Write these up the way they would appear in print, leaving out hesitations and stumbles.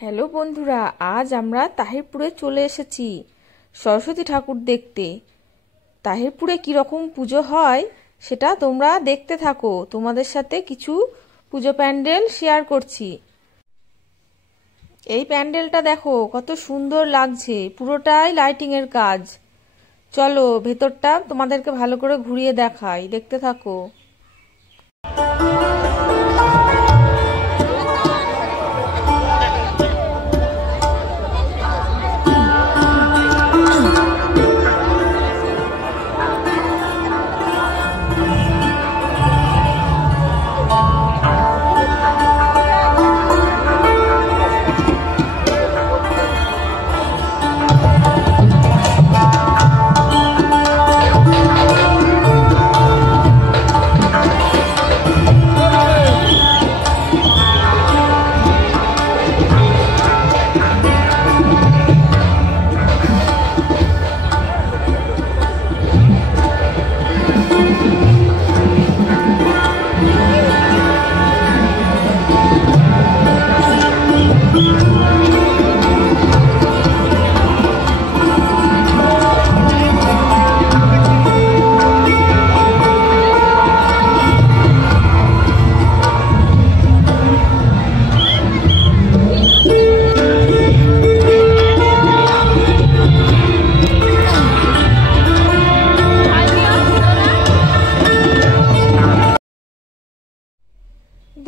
Hello বন্ধুরা, আজ আমরা তাহিরপুরে চলে এসেছি সরস্বতী ঠাকুর দেখতে। তাহিরপুরে কীরকম পুজো হয় সেটা তোমরা দেখতে থাকো। তোমাদের সাথে কিছু পুজো প্যান্ডেল শেয়ার করছি। এই প্যান্ডেলটা দেখো কত সুন্দর লাগছে, পুরোটাই লাইটিংয়ের কাজ। চলো ভেতরটা তোমাদেরকে ভালো করে ঘুরিয়ে দেখাই, দেখতে থাকো।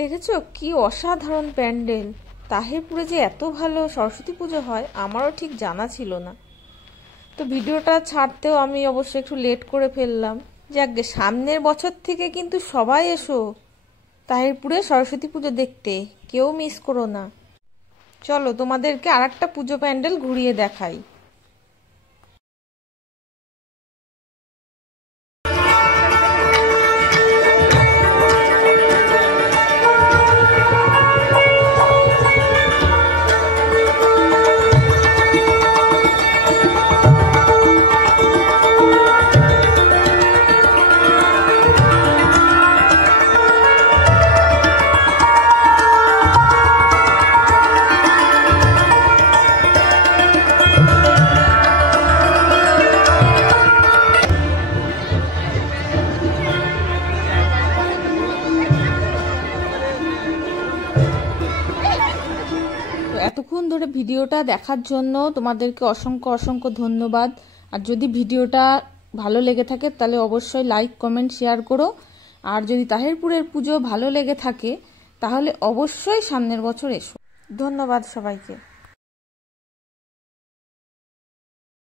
দেখেছো কি অসাধারণ প্যান্ডেল। তাহিরপুরে যে এত ভালো সরস্বতী পুজো হয় আমারও ঠিক জানা ছিল না। তো ভিডিওটা ছাড়তেও আমি অবশ্য একটু লেট করে ফেললাম। যাকগে, সামনের বছর থেকে কিন্তু সবাই এসো তাহিরপুরে সরস্বতী পুজো দেখতে, কেউ মিস করো না। চলো তোমাদেরকে আরেকটা পুজো প্যান্ডেল ঘুরিয়ে দেখাই। এতক্ষণ ধরে ভিডিওটা দেখার জন্য তোমাদেরকে অসংখ্য অসংখ্য ধন্যবাদ। আর যদি ভিডিওটা ভালো লেগে থাকে তাহলে অবশ্যই লাইক, কমেন্ট, শেয়ার করো। আর যদি তাহিরপুরের পুজো ভালো লেগে থাকে তাহলে অবশ্যই সামনের বছর এসো। ধন্যবাদ সবাইকে।